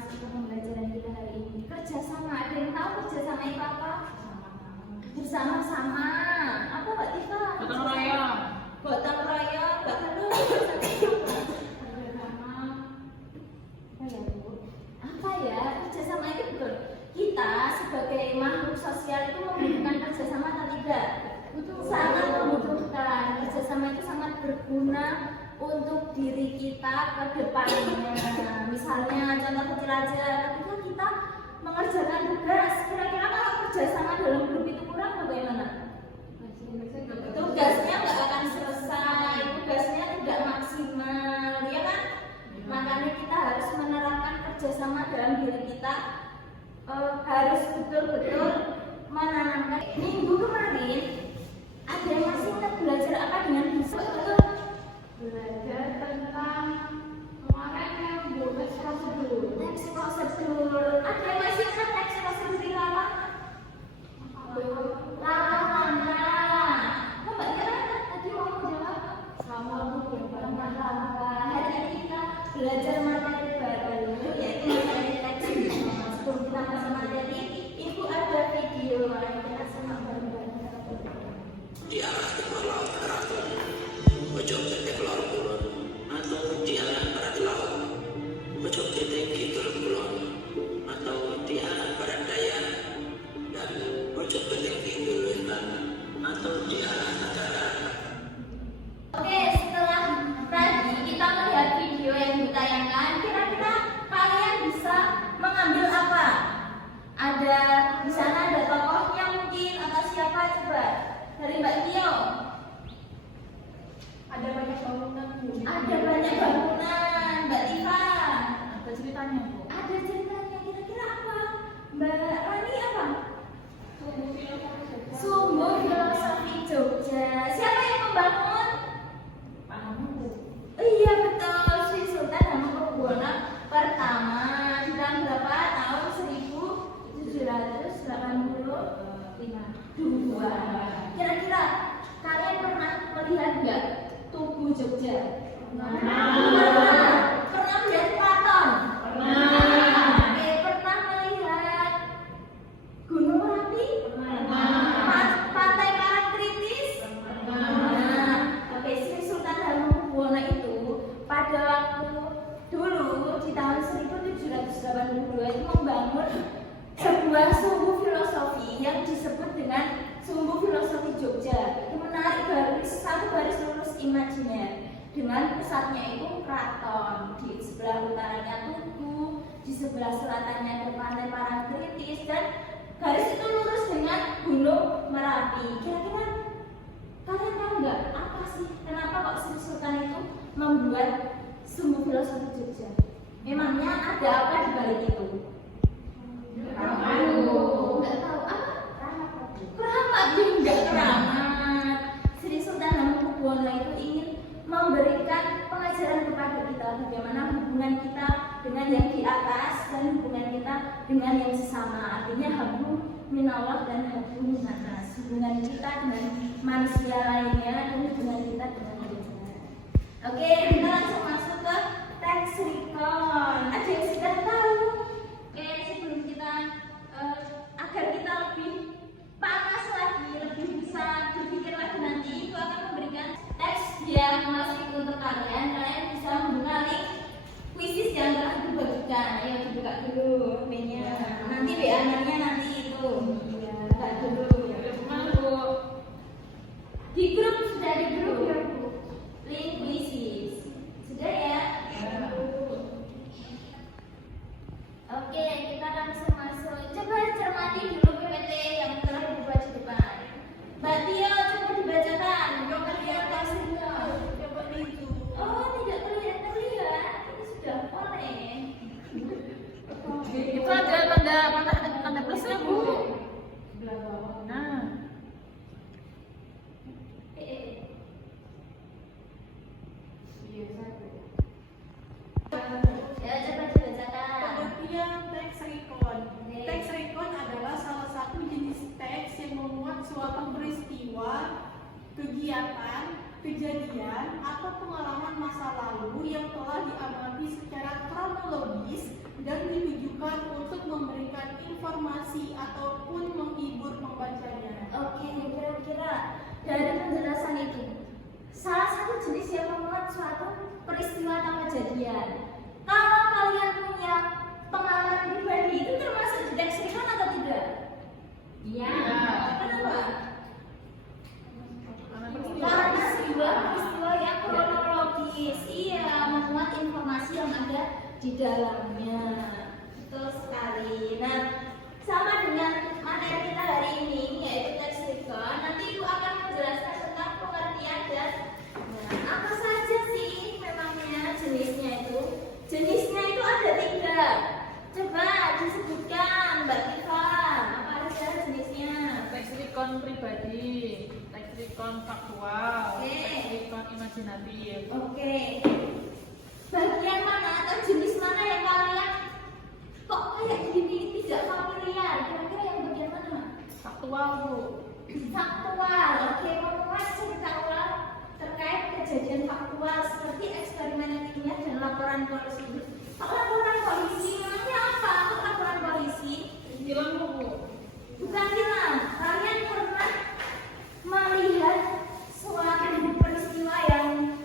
masuk ke pembelajaran kita hari ini. Kerjasama, ada yang tahu kerjasama itu apa? Bersama-sama. Apa Mbak Tika? Gotong royong. Gotong royong, Mbak Kado. Apa ya? Kerjasama itu betul. Kita sebagai makhluk sosial itu membutuhkan kerjasama atau tidak? Sangat membutuhkan. Kerjasama itu sangat berguna untuk diri kita ke depannya. Misalnya contoh kecil aja, ketika kita mengerjakan tugas, kira-kira kalau kerjasama dalam grup itu kurang bagaimana? Tugasnya nggak akan selesai, tugasnya tidak maksimal, ya kan? Makanya kita harus menerapkan kerjasama dalam diri kita, harus betul-betul menanamkan. Minggu kemarin ada yang masih ingat belajar apa dengan bisa? Belajar tentang kemarin yang teks prosedur. Teks prosedur. Ada yang masih ingat teks prosedur di apa? Lama-lama. Mbak Kira tadi mau jawab? Sama Bu. Lama-lama. Hari ini kita belajar materi baru, yaitu materi teks. Sebelum kita masuk materi, Ibu ada video yang kita simak bareng-bareng. Di arah kepulauan Keraton, pojok kepulauan Kulon, atau di arah barat laut, pojok kidul Kulon, atau di arah barat daya, dan pojok kidul wetan, atau di arah tenggara. Oke, setelah tadi kita melihat video yang ditayangkan, kira-kira kalian bisa mengambil apa? Ada di sana ada tokohnya mungkin atau siapa coba? Dari Mbak Tio. Ada banyak bangunan Bu. Ada banyak bangunan, Mbak Tifa. Ada ceritanya, Bu. Ada ceritanya, kira-kira apa? Mbak Rani apa? Sumber Filosofi Jogja. Siapa yang membangun? Iya betul, Sri Sultan Hamengkubuwono pertama di tahun berapa? Tahun 1782. Kira-kira kalian pernah melihat nggak Tugu Jogja? Pernah melihat Keraton? Oke, pernah melihat Gunung Merapi? Pantai Parangtritis? Oke, Sri Sultan Hamengkubuwono itu pada waktu dulu di tahun 1782 itu membangun sebuah sumbu filosofi yang disebut dengan Sumbu Filosofi Jogja. Itu menarik, satu garis lurus imajiner dengan pusatnya itu keraton, di sebelah utaranya Tugu, di sebelah selatannya ada Pantai Parangtritis, dan garis itu lurus dengan Gunung Merapi. Kira-kira kalian tahu nggak apa sih kenapa kok Sri Sultan itu membuat Sumbu Filosofi Jogja? Memangnya ada apa di balik itu? Nggak tahu apa? Keramat juga keramat. Sri Sultan Hamengkubuwono itu ingin memberikan pengajaran kepada kita bagaimana hubungan kita dengan yang di atas dan hubungan kita dengan yang sesama. Artinya hablu minallah dan hablu minanas. Hubungan kita dengan manusia lainnya dan hubungan kita dengan Tuhan. Oke, kita langsung masuk ke teks recon. Ada yang sudah tahu? Oke, sebelum kita agar kita lebih panas lagi, lebih bisa berpikir lagi nanti, itu akan memberikan teks yang masih untuk kalian. Kalian bisa membuka link kuisis yang telah dibagikan. Ayo dibuka dulu mainnya. Nanti WA-nya nanti itu. Ya, buka dulu. Di grup sudah di grup ya Bu. Link kuisis sudah ya. Oke, kita langsung masuk. Coba cermati dulu PPT yang telah dibuat di depan. Mbak Tio, coba dibacakan. Coba lihat hasilnya. Coba itu. Oh, tidak terlihat. Ini sudah oleh. Itu ada tanda plusnya, Bu. Sebelah bawah. Nah, Biasa Bu. Ya, coba dibacakan. Pengertian teks recon. Teks recon adalah salah satu jenis teks yang memuat suatu peristiwa, kegiatan, kejadian atau pengalaman masa lalu yang telah diamati secara kronologis dan ditujukan untuk memberikan informasi ataupun menghibur pembacanya. Oke, kira-kira dari penjelasan itu, salah satu jenis yang memuat suatu peristiwa atau kejadian. Kalau kalian punya pengalaman pribadi, itu termasuk di teks recon atau tidak? Iya. Kenapa? Karena sebuah peristiwa yang kronologis, iya, memuat informasi yang ada di dalamnya. Betul sekali. Nah, sama dengan materi kita hari ini, yaitu teks recon, nanti Ibu akan menjelaskan tentang pengertian dan apa saja sih memangnya jenisnya itu. Jenisnya itu ada 3. Coba disebutkan, Mbak Tifa, apa aja jenisnya? Teks recon pribadi, teks recon faktual, Oke. teks recon imajinatif. Oke. Bagian mana atau jenis mana yang kalian kok kayak gini tidak familiar? Kira-kira yang bagian mana? Faktual, Bu. Faktual. Oke, memuat cerita ulang terkait kejadian faktual seperti eksperimen ilmiah dan laporan polisi. Kok laporan polisi? Namanya apa? Kok laporan polisi? Film, Bu. Bukan film. Kalian pernah melihat suatu peristiwa yang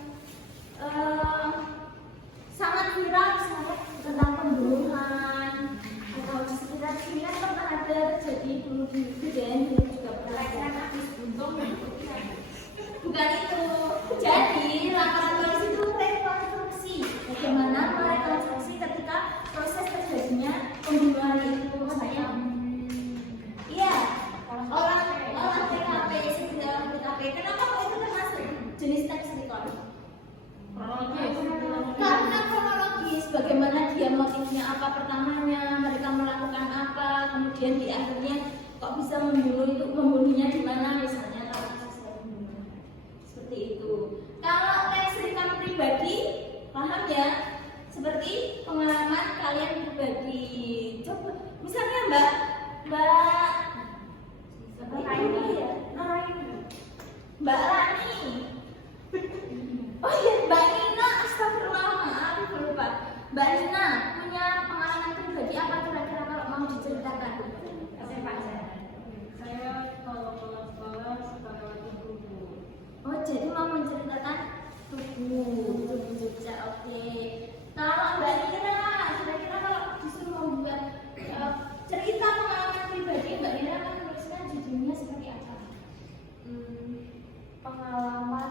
sangat viral, misalnya tentang pembunuhan atau di sekitar sini kan pernah ada terjadi bunuh diri juga pernah. Bukan itu. Jadi laporan polisi itu rekonstruksi bagaimana merekonstruksi ketika proses terjadinya pembunuhan itu. Misalnya, iya, orang TKP, sesudah orang TKP. Kenapa kok itu termasuk jenis teks recon? Karena kronologis, bagaimana dia motifnya, apa pertamanya, mereka melakukan apa, kemudian di akhirnya kok bisa membunuh itu, membunuhnya di mana misalnya kalau kasus pembunuhan. Seperti itu. Kalau teks recon pribadi, paham ya? Seperti pengalaman kalian pribadi. Coba, misalnya Mbak Raini ya, Mbak Rani. Oh iya, Mbak Nina, astagfirullah, maaf, aku lupa. Mbak Nina punya pengalaman pribadi apa kira-kira kalau mau diceritakan? Saya kalau pulang sekolah suka lewat buku. Oh, jadi mau menceritakan tubuh Jogja, oke. Kalau Mbak Nina, kira-kira kalau disuruh membuat cerita pengalaman pribadi, Mbak Nina akan menuliskan judulnya seperti apa? Pengalaman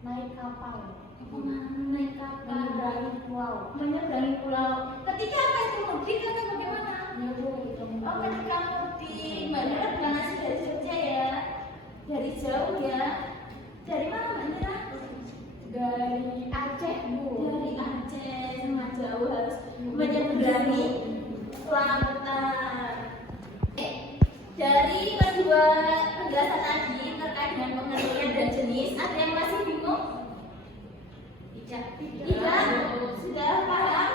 naik kapal. Pengalaman naik kapal. Menyeberangi pulau. Menyeberangi pulau. Ketika apa itu mudik atau bagaimana? Oh, ketika mudik, Mbak Nira bukan asli dari Jogja ya? Dari jauh ya? Dari mana Mbak Nira? Dari Aceh, Bu. Dari Aceh, sangat jauh harus menyeberangi lautan. Dari kedua penjelasan tadi terkait dengan pengertian dan jenis, ada yang masih bingung? Tidak? Sudah paham?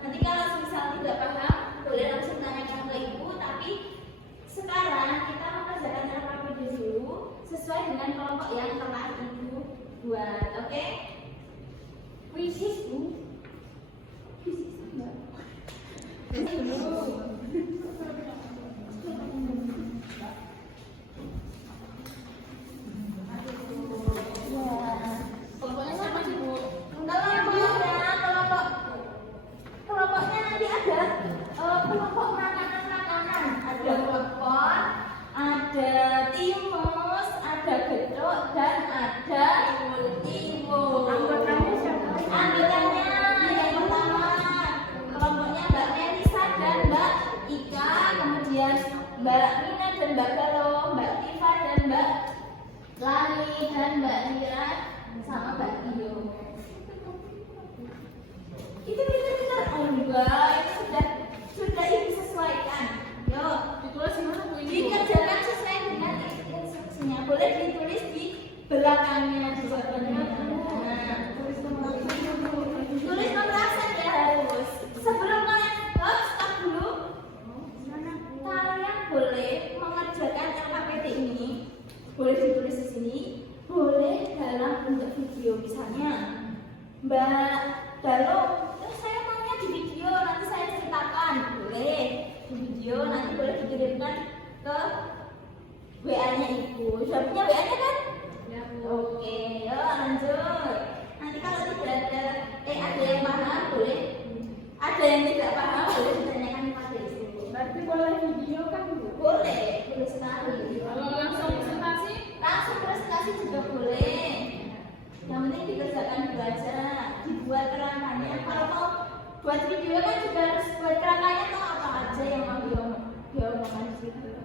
Nanti kalau misal tidak paham, boleh langsung tanyakan ke Ibu. Tapi sekarang kita mengerjakan RKPD dulu sesuai dengan kelompok yang telah Ibu buat, oke? Wisis, Bu. Wisis enggak? Kelompoknya sama sih, Bu. Kelompoknya nanti ada kelompok makanan-makanan, ada klepon, ada timus, ada gedok, dan ada timun. Anggotanya siapa? Anggotanya yang pertama kelompoknya Mbak Melisa dan Mbak Ika, kemudian Mbak Mina dan Mbak Galo, Mbak Tifa dan Mbak Lali dan Mbak Nira sama Mbak Iyo. Itu oh enggak, ini sudah ini sesuaikan. Yo, Ditulis gimana, Bu? Ini, Bu? dikerjakan sesuai dengan instruksinya. Boleh ditulis di belakangnya jawabannya. Nah, tulis nomor absen ya harus. Sebelum kalian stop dulu. Kalian boleh mengerjakan RKPD ini. Boleh ditulis di sini, boleh dalam bentuk video, misalnya Mbak Dalung, terus saya maunya di video, nanti saya ceritakan, boleh di video, nanti boleh dikirimkan ke WA-nya Ibu. Sudah punya WA-nya kan? Ya, Bu. Oke, yuk lanjut. Nanti kalau tidak ada, ada yang paham boleh, ada yang tidak paham boleh ditanyakan pada Ibu. Berarti boleh video kan, Bu? Boleh, boleh sekali. Kalau langsung presentasi? Langsung presentasi juga boleh. Yang penting dikerjakan dulu aja, dibuat kerangkanya. Kalau mau buat video kan juga harus buat kerangkanya atau apa aja yang mau diomongkan di situ.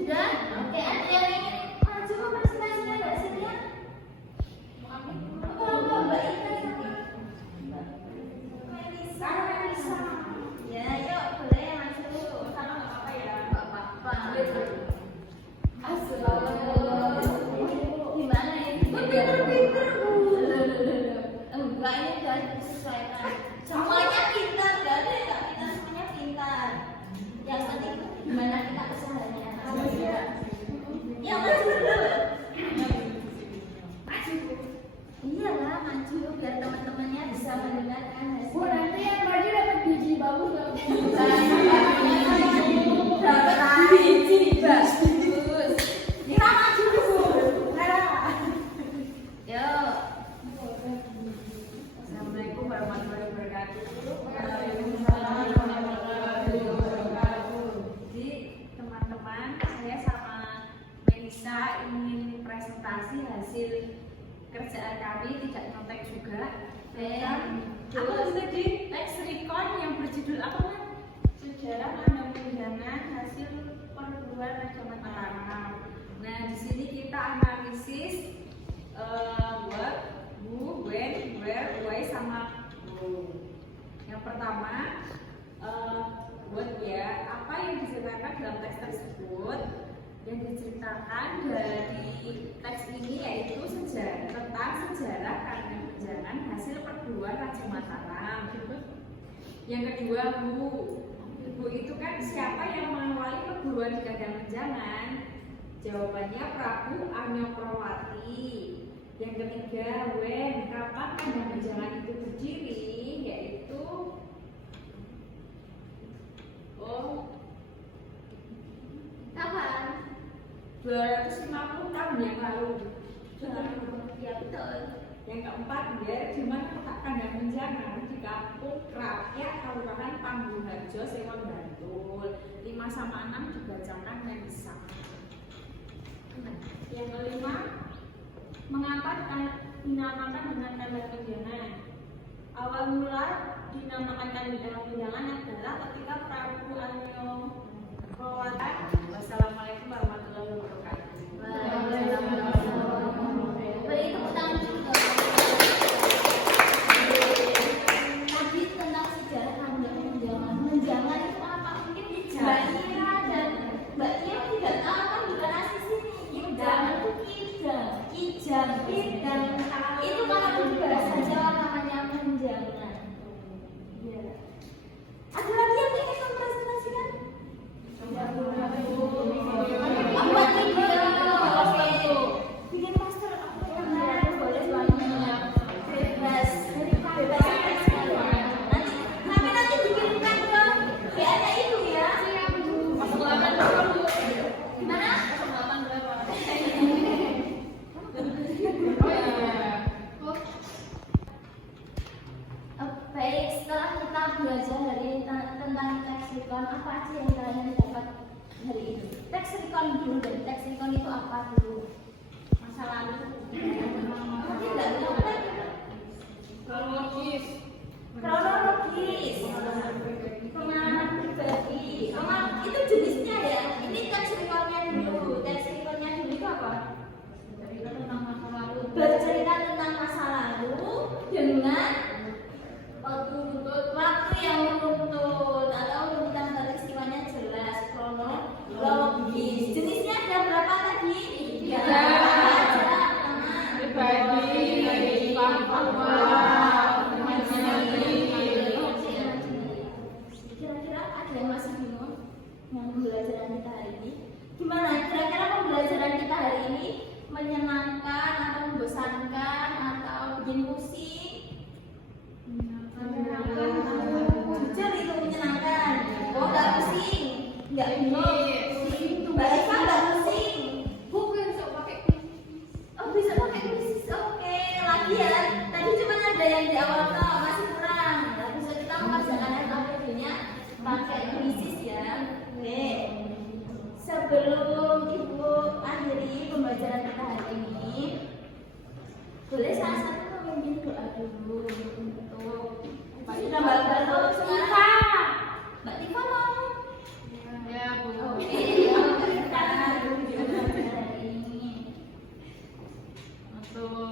Sudah? Oke, ada yang ingin maju presentasinya Mbak Celia? Oh, Mbak Ita sama Mbak Melisa. Ya, yuk boleh maju. Sama nggak apa-apa ya? Nggak apa-apa. Gimana ini? Pinter. Enggak, ini udah disesuaikan. Semuanya pintar, gak ada yang nggak pintar, semuanya pintar. Yang penting gimana kita usahanya. Ya maju dulu. Maju. Iyalah maju biar teman-temannya bisa mendengarkan hasil. Bu, nanti yang maju dapat biji bagus nggak, Bu? Dapat biji bagus. Mira maju dulu. Yuk. Assalamualaikum warahmatullahi wabarakatuh. Jadi teman-teman, saya sama Melisa ingin presentasi hasil kerjaan kami, tidak nyontek juga. Dan apa tadi teks recon yang berjudul apa, Mas? Sejarah penunjangan hasil perburuan Raja Mataram. Nah, di sini kita analisis what, who, when, where, why, sama who. Yang pertama, what ya, apa yang diceritakan dalam teks tersebut. Yang diceritakan dari teks ini yaitu tentang sejarah karena perjalanan hasil perburuan Raja Mataram. Yang kedua, who itu kan siapa yang mengawali perburuan di Kandang Menjangan? Jawabannya Prabu Anyoprowati. Yang ketiga, when, kapan Kandang Menjangan itu berdiri? Yaitu Kapan? 250 tahun yang lalu. Ya betul. Yang keempat, di mana letak Kandang Menjangan? Di Kampung Rakyat Kelurahan Pangguharjo, Sewon, Bantul. 5 sama 6 dibacakan Melisa. Yang kelima, mengapa dinamakan dengan Kandang Menjangan? Awal mula dinamakan Kandang Menjangan adalah ketika Prabu Anyoprowati. Wassalamualaikum warahmatullahi wabarakatuh. Beri tepuk tangan juga. Tadi tentang sejarah Kandang Menjangan. Menjangan itu apa? Mungkin Mbak Ira dan Mbak Tia tidak tahu kan bukan asli sini. Menjangan itu kijang. Itu kalau di bahasa Jawa namanya menjangan. Iya. Ada lagi yang ingin mempresentasikan? Apa video? Oke. Bikin poster apa yang boleh banget. Bebas. Nanti dikirimkan ke WA-nya Ibu ya. Gimana? Baik, setelah kita belajar tentang teks recon, apa aja yang kalian dapat hari ini? Teks recon dulu, dan teks recon itu apa dulu? Masa lalu. pusing? Jujur itu menyenangkan. Oh nggak pusing, nggak pusing. Mbak Eva nggak pusing. Buku yang bisa pakai kuis. Oh bisa pakai krisis, oke. Lagi ya, tadi cuma ada yang di awal toh, masih kurang. Nah, bisa kita mengerjakan SKPD-nya pakai krisis ya. Oke. Sebelum ibu akhiri pembelajaran kita hari ini, boleh salah satu memimpin doa dulu untuk sudah Mbak Gato sekarang. Mbak Tifa mau? Ya, Bu. Oke, Mbak Tifa hari ini. Untuk